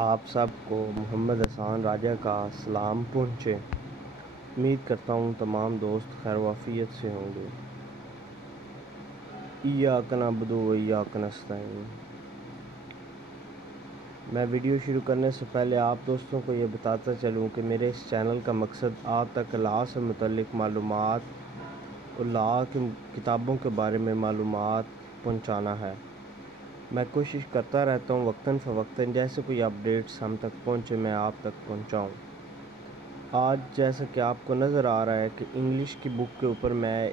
آپ سب کو محمد احسان راجہ کا سلام پہنچے۔ امید کرتا ہوں تمام دوست خیر وافیت سے ہوں گے۔ ایاک نعبد و ایاک نستعین۔ میں ویڈیو شروع کرنے سے پہلے آپ دوستوں کو یہ بتاتا چلوں کہ میرے اس چینل کا مقصد آپ تک لا سے متعلق معلومات اور لا کی کتابوں کے بارے میں معلومات پہنچانا ہے۔ میں کوشش کرتا رہتا ہوں وقتاً فوقتاً جیسے کوئی اپڈیٹس ہم تک پہنچے میں آپ تک پہنچاؤں۔ آج جیسا کہ آپ کو نظر آ رہا ہے کہ انگلش کی بک کے اوپر میں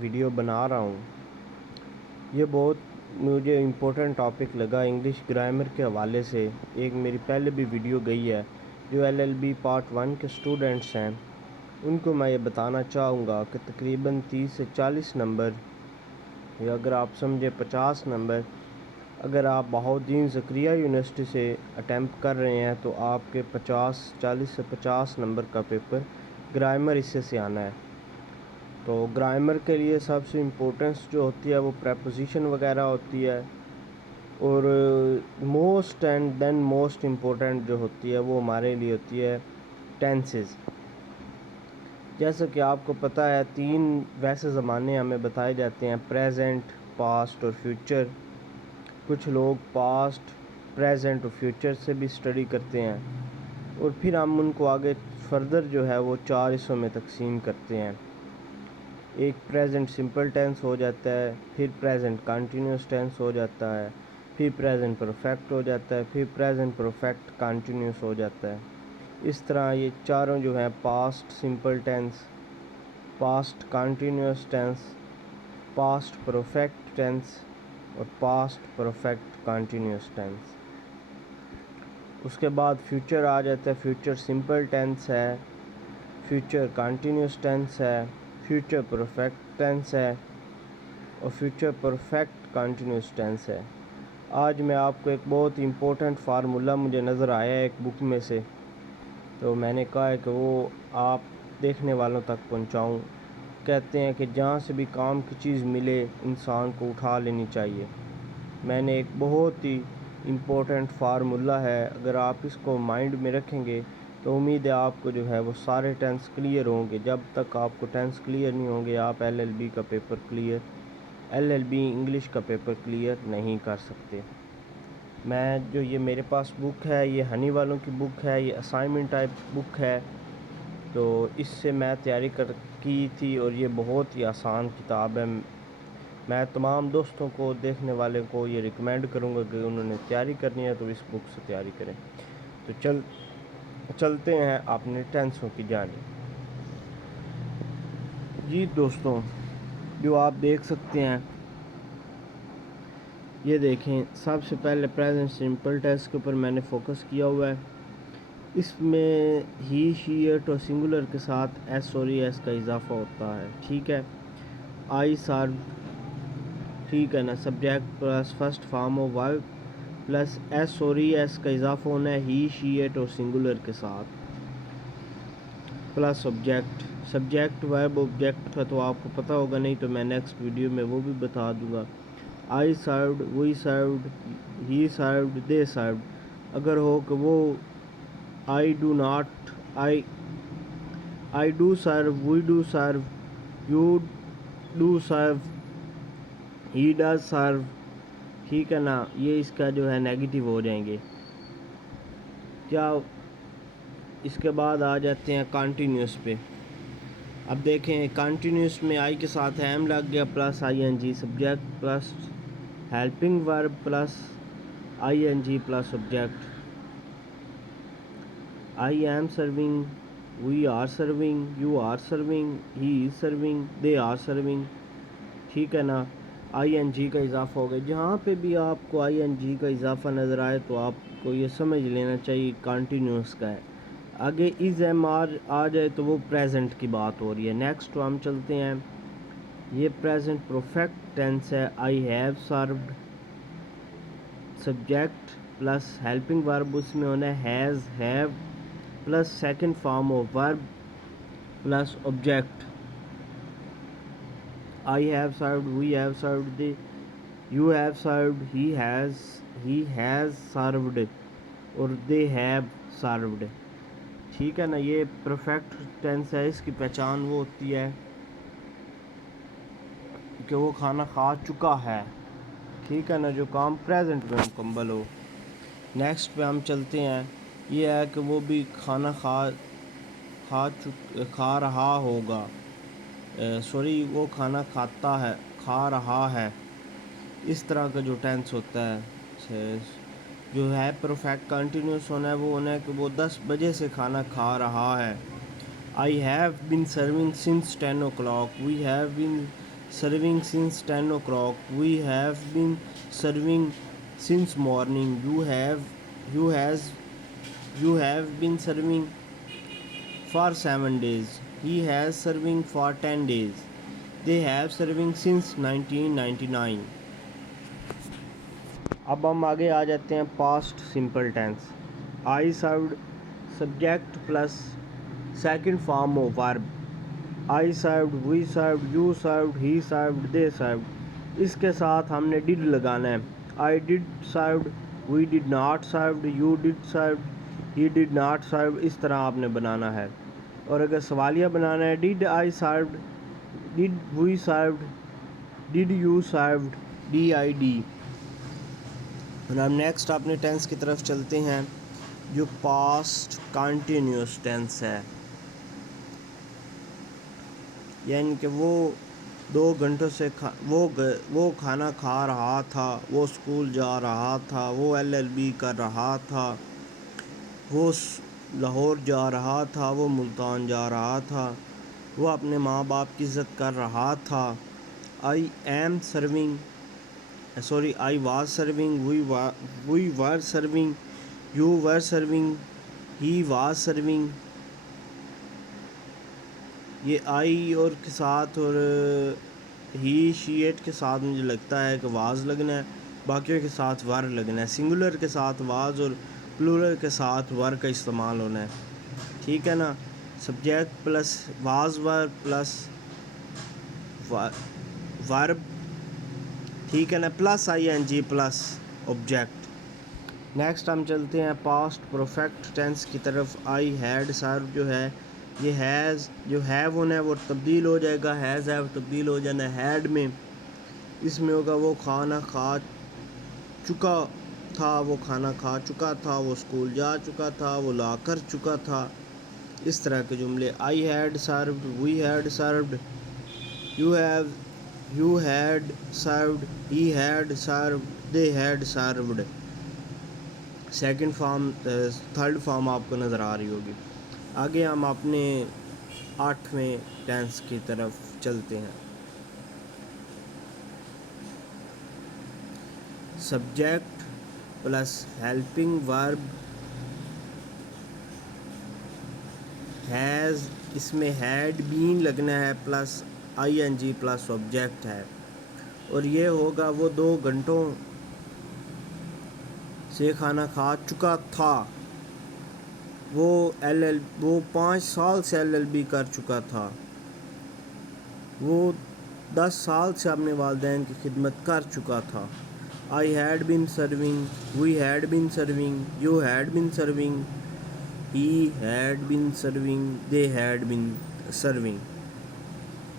ویڈیو بنا رہا ہوں۔ یہ بہت مجھے امپورٹنٹ ٹاپک لگا انگلش گرامر کے حوالے سے۔ ایک میری پہلے بھی ویڈیو گئی ہے جو LLB پارٹ 1 کے اسٹوڈنٹس ہیں ان کو میں یہ بتانا چاہوں گا کہ تقریباً 30 سے 40 نمبر یا اگر آپ سمجھے 50 نمبر اگر آپ بہاؤالدین زکریا یونیورسٹی سے اٹیمپٹ کر رہے ہیں تو آپ کے 40 سے 50 نمبر کا پیپر گرامر حصے سے آنا ہے۔ تو گرامر کے لیے سب سے امپورٹنس جو ہوتی ہے وہ پریپوزیشن وغیرہ ہوتی ہے، اور most and then most important جو ہوتی ہے وہ ہمارے لیے ہوتی ہے ٹینسز۔ جیسا کہ آپ کو پتہ ہے 3 ویسے زمانے ہمیں بتائے جاتے ہیں، پریزنٹ، پاسٹ اور فیوچر۔ کچھ لوگ پاسٹ، پریزنٹ اور فیوچر سے بھی اسٹڈی کرتے ہیں، اور پھر ہم ان کو آگے فردر جو ہے وہ 4 حصوں میں تقسیم کرتے ہیں۔ ایک پریزنٹ سمپل ٹینس ہو جاتا ہے، پھر پریزنٹ کنٹینیوس ٹینس ہو جاتا ہے، پھر پریزنٹ پرفیکٹ ہو جاتا ہے، پھر پریزنٹ پرفیکٹ کنٹینیوس ہو جاتا ہے۔ اس طرح یہ چاروں جو ہیں past simple tense, past continuous tense, past perfect tense اور پاسٹ پرفیکٹ کنٹینیوس ٹینس۔ اس کے بعد فیوچر آ جاتا ہے، فیوچر سمپل ٹینس ہے، فیوچر کنٹینیوس ٹینس ہے، فیوچر پرفیکٹ ٹینس ہے اور فیوچر پرفیکٹ کنٹینیوس ٹینس ہے۔ آج میں آپ کو ایک بہت امپورٹنٹ فارمولہ مجھے نظر آیا ہے ایک بک میں سے، تو میں نے کہا ہے کہ وہ آپ دیکھنے والوں تک پہنچاؤں۔ کہتے ہیں کہ جہاں سے بھی کام کی چیز ملے انسان کو اٹھا لینی چاہیے۔ میں نے ایک بہت ہی امپورٹنٹ فارمولہ ہے، اگر آپ اس کو مائنڈ میں رکھیں گے تو امید ہے آپ کو جو ہے وہ سارے ٹینس کلیئر ہوں گے۔ جب تک آپ کو ٹینس کلیئر نہیں ہوں گے آپ LLB کا پیپر کلیئر، LLB انگلش کا پیپر کلیئر نہیں کر سکتے۔ میں جو یہ میرے پاس بک ہے یہ ہنی والوں کی بک ہے، یہ اسائنمنٹ ٹائپ بک ہے، تو اس سے میں تیاری کی تھی اور یہ بہت ہی آسان کتاب ہے۔ میں تمام دوستوں کو دیکھنے والے کو یہ ریکمینڈ کروں گا کہ انہوں نے تیاری کرنی ہے تو اس بک سے تیاری کریں۔ تو چلتے ہیں اپنے ٹینسوں کی جانب۔ جی دوستوں، جو آپ دیکھ سکتے ہیں یہ دیکھیں، سب سے پہلے پریزنٹ سمپل ٹینس کے اوپر میں نے فوکس کیا ہوا ہے۔ اس میں ہی، شی، اٹ اور سنگولر کے ساتھ ایس اور ایس کا اضافہ ہوتا ہے، ٹھیک ہے۔ آئی سرو، ٹھیک ہے نا، subject plus first form of verb plus S اور ایس کا اضافہ ہونا ہے ہی، شی، اٹ اور سنگولر کے ساتھ پلس آبجیکٹ۔ سبجیکٹ ورب آبجیکٹ کا تو آپ کو پتہ ہوگا، نہیں تو میں نیکسٹ ویڈیو میں وہ بھی بتا دوں گا۔ I served, we served, he served, they served. اگر ہو کہ وہ I do not, I do serve, we do serve, you do serve, he does serve, ٹھیک ہے نا، یہ اس کا جو ہے نیگیٹو ہو جائیں گے۔ کیا اس کے بعد آ جاتے ہیں کنٹینیوس پہ۔ اب دیکھیں کنٹینیوس میں آئی کے ساتھ ایم لگ گیا plus ING، subject plus helping verb plus ING plus object. I am serving, we are serving, you are serving, he is serving, they are serving, ٹھیک ہے نا۔ ING کا اضافہ ہو گیا، جہاں پہ بھی آپ کو ING کا اضافہ نظر آئے تو آپ کو یہ سمجھ لینا چاہیے کنٹینیوس کا ہے۔ آگے از ایم آ جائے تو وہ پریزنٹ کی بات ہو رہی ہے۔ نیکسٹ ہم چلتے ہیں، یہ پریزنٹ پرفیکٹ ٹینس ہے، آئی have served, subject plus helping ورب اس میں ہونا ہے has, have plus second form of verb plus object. I have served, we have served, you have served, he has served. اور دے ہیو سروڈ. ٹھیک ہے نا. یہ پرفیکٹ ٹینس ہے. اس کی پہچان وہ ہوتی ہے کہ وہ کھانا کھا چکا ہے. ٹھیک ہے نا. جو کام پریزنٹ میں مکمل ہو. نیکسٹ پہ ہم چلتے ہیں. یہ ہے کہ وہ بھی کھانا کھا رہا ہوگا. سوری وہ کھانا کھاتا ہے کھا رہا ہے. اس طرح کا جو ٹینس ہوتا ہے جو ہے پرفیکٹ کنٹینیوس ہونا ہے وہ ہونا ہے کہ وہ 10 بجے سے کھانا کھا رہا ہے. I have been serving since 10 o'clock. We have been serving since 10 o'clock. We have been serving since morning. You have been serving for 7 days. He has serving for 10 days. They have serving since 1999. اب ہم آگے آ جاتے ہیں past simple tense. I served subject plus second form of verb. I served, we served, you served, he served, they served. اس کے ساتھ ہم نے did لگانا ہے. I did served, we did not served, you did served, he did not served. اس طرح آپ نے بنانا ہے. اور اگر سوالیہ بنانا ہے did I served, did we served, did you served, did. اور اب نیکسٹ اپنے ٹینس کی طرف چلتے ہیں جو پاسٹ کنٹینیوس ٹینس ہے. یعنی کہ وہ 2 گھنٹوں سے وہ کھانا کھا رہا تھا. وہ اسکول جا رہا تھا. وہ LLB کر رہا تھا. وہ لاہور جا رہا تھا. وہ ملتان جا رہا تھا. وہ اپنے ماں باپ کی عزت کر رہا تھا. I was serving, we were serving, you were serving, he was serving. یہ آئی اور کے ساتھ اور ہی شی ایٹ کے ساتھ مجھے لگتا ہے کہ واز لگنا ہے. باقیوں کے ساتھ ور لگنا ہے. سنگولر کے ساتھ واز اور پلورل کے ساتھ ور کا استعمال ہونا ہے. ٹھیک ہے نا. Subject plus was were plus ورب. ٹھیک ہے نا. Plus ING plus object. Next ہم چلتے ہیں پاسٹ پرفیکٹ ٹینس کی طرف. آئی ہیڈ سرو جو ہے یہ ہیز جو ہیو ہونا ہے وہ تبدیل ہو جائے گا. ہیز ہیو تبدیل ہو جانا ہے ہیڈ میں. اس میں ہوگا وہ کھانا کھا چکا تھا. وہ کھانا کھا چکا تھا. وہ اسکول جا چکا تھا. وہ لا کر چکا تھا. اس طرح کے جملے. I had served, we had served, you had served, he had served, they had served. Second form third form آپ کو نظر آ رہی ہوگی. آگے ہم اپنے 8ویں ٹینس کی طرف چلتے ہیں. سبجیکٹ پلس ہیلپنگ ورب ہیز. اس میں ہیڈ بین لگنا ہے پلس ING پلس آبجیکٹ ہے. اور یہ ہوگا وہ 2 گھنٹوں سے کھانا کھا چکا تھا. وہ 5 سال سے LLB کر چکا تھا. وہ 10 سال سے اپنے والدین کی خدمت کر چکا تھا. I had been serving, we had been serving, you had been serving, he had been serving, they had been serving.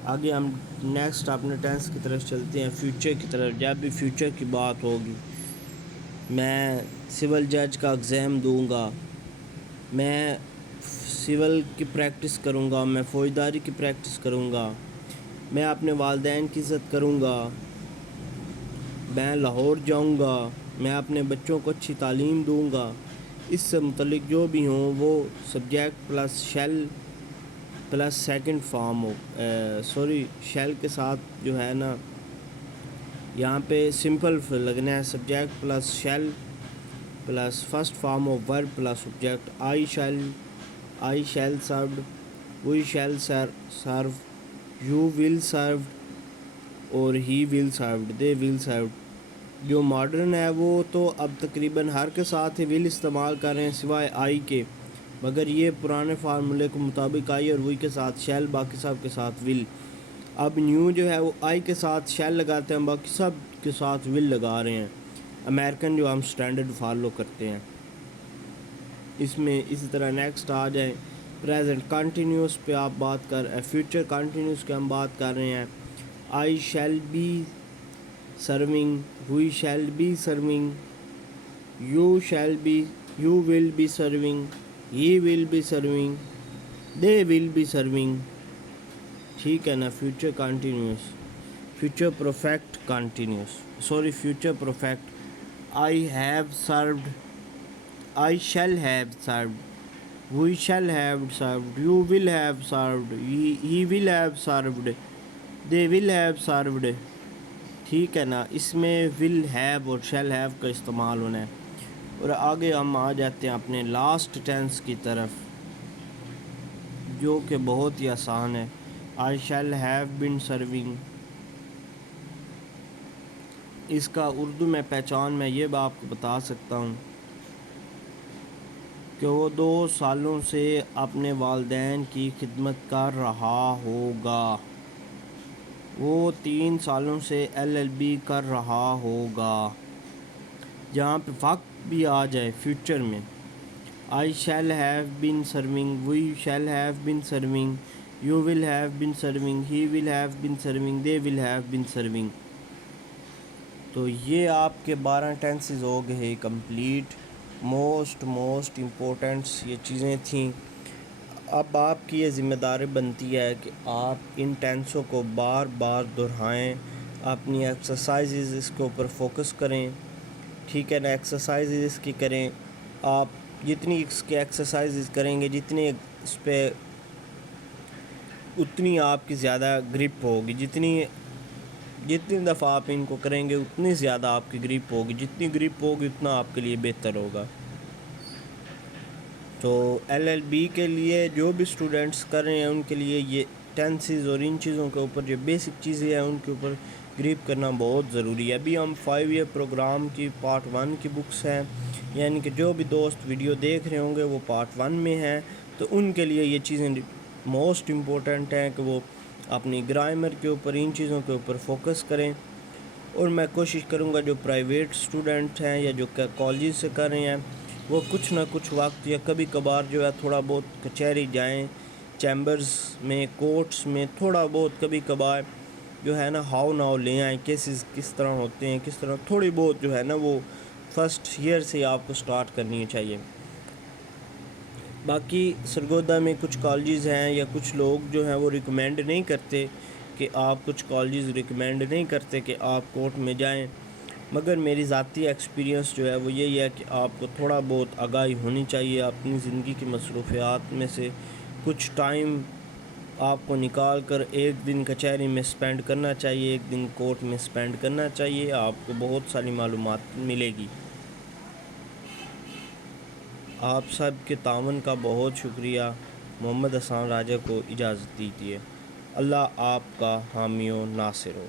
آگے ہم نیکسٹ اپنے ٹینس کی طرف چلتے ہیں فیوچر کی طرف. جب بھی فیوچر کی بات ہوگی میں سول جج کا ایگزام دوں گا, میں سول کی پریکٹس کروں گا, میں فوجداری کی پریکٹس کروں گا, میں اپنے والدین کی عزت کروں گا, میں لاہور جاؤں گا, میں اپنے بچوں کو اچھی تعلیم دوں گا. اس سے متعلق جو بھی ہوں وہ subject plus shall plus second form ہو. شیل کے ساتھ جو ہے نا یہاں پہ سمپل لگنا ہے. Subject plus shall plus first form of verb plus object. I shall served, we shall serve, you will served اور he will served, they will served. جو ماڈرن ہے وہ تو اب تقریباً ہر کے ساتھ ہی ول استعمال کر رہے ہیں سوائے آئی کے, مگر یہ پرانے فارمولے کے مطابق آئی اور وی کے ساتھ شیل, باقی سب کے ساتھ ول. اب نیو جو ہے وہ آئی کے ساتھ شیل لگاتے ہیں, باقی سب کے ساتھ ول لگا رہے ہیں. امریکن جو ہم سٹینڈرڈ فالو کرتے ہیں. اس میں اسی طرح نیکسٹ آ جائیں پریزنٹ کنٹینیوس پہ آپ بات کر فیوچر کنٹینیوس کی ہم بات کر رہے ہیں. I shall be serving, we shall be serving, you will be serving, he will be serving, they will be serving. ٹھیک ہے نا. Future continuous, future perfect continuous, sorry future perfect. I have served, I shall have served, we shall have served, you will have served, he will have served, they will have served. ٹھیک ہے نا. اس میں will have اور shall have کا استعمال ہونا ہے. اور آگے ہم آ جاتے ہیں اپنے لاسٹ ٹینس کی طرف جو کہ بہت ہی آسان ہے. I shall have been serving. اس کا اردو میں پہچان میں یہ آپ کو بتا سکتا ہوں کہ وہ 2 سالوں سے اپنے والدین کی خدمت کر رہا ہوگا. وہ 3 سالوں سے LLB کر رہا ہوگا. جہاں پہ وقت بھی آ جائے فیوچر میں, I shall have been serving, we shall have been serving, you will have been serving, he will have been serving, they will have been serving. تو یہ آپ کے 12 ٹینسز ہو گئے کمپلیٹ. موسٹ امپورٹنٹس یہ چیزیں تھیں. اب آپ کی یہ ذمہ داری بنتی ہے کہ آپ ان ٹینسوں کو بار بار دہرائیں, اپنی ایکسرسائزز اس کے اوپر فوکس کریں. ٹھیک ہے نا. ایکسرسائزز اس کی کریں. آپ جتنی اس کے ایکسرسائزز کریں گے جتنی اس پہ اتنی آپ کی زیادہ گرپ ہوگی. جتنی دفعہ آپ ان کو کریں گے اتنی زیادہ آپ کی گرپ ہوگی. جتنی گرپ ہوگی اتنا آپ کے لیے بہتر ہوگا. تو LLB کے لیے جو بھی اسٹوڈنٹس کر رہے ہیں ان کے لیے یہ ٹینسز اور ان چیزوں کے اوپر جو بیسک چیزیں ہیں ان کے اوپر گریپ کرنا بہت ضروری ہے. ابھی ہم 5 ایئر پروگرام کی پارٹ 1 کی بکس ہیں, یعنی کہ جو بھی دوست ویڈیو دیکھ رہے ہوں گے وہ پارٹ 1 میں ہیں, تو ان کے لیے یہ چیزیں موسٹ امپورٹنٹ ہیں کہ وہ اپنی گرامر کے اوپر ان چیزوں کے اوپر فوکس کریں. اور میں کوشش کروں گا جو پرائیویٹ اسٹوڈنٹ ہیں یا جو کالجز سے کر رہے ہیں وہ کچھ نہ کچھ وقت یا کبھی کبھار جو ہے تھوڑا بہت کچہری جائیں, چیمبرز میں, کورٹس میں تھوڑا بہت کبھی کبھار جو ہے نا ہاؤ ناؤ لے آئیں. کیسز کس طرح ہوتے ہیں, کس طرح تھوڑی بہت جو ہے نا وہ فرسٹ ایئر سے آپ کو سٹارٹ کرنی چاہیے. باقی سرگودا میں کچھ کالجز ہیں یا کچھ لوگ جو ہیں وہ ریکمینڈ نہیں کرتے کہ کچھ کالجز ریکمینڈ نہیں کرتے کہ آپ کورٹ میں جائیں, مگر میری ذاتی ایکسپیرینس جو ہے وہ یہی ہے کہ آپ کو تھوڑا بہت آگاہی ہونی چاہیے. اپنی زندگی کی مصروفیات میں سے کچھ ٹائم آپ کو نکال کر ایک دن کچہری میں سپینڈ کرنا چاہیے, ایک دن کورٹ میں سپینڈ کرنا چاہیے. آپ کو بہت ساری معلومات ملے گی. آپ سب کے تعاون کا بہت شکریہ. محمد حسان راجہ کو اجازت دیجیے. اللہ آپ کا حامی و ناصر ہو.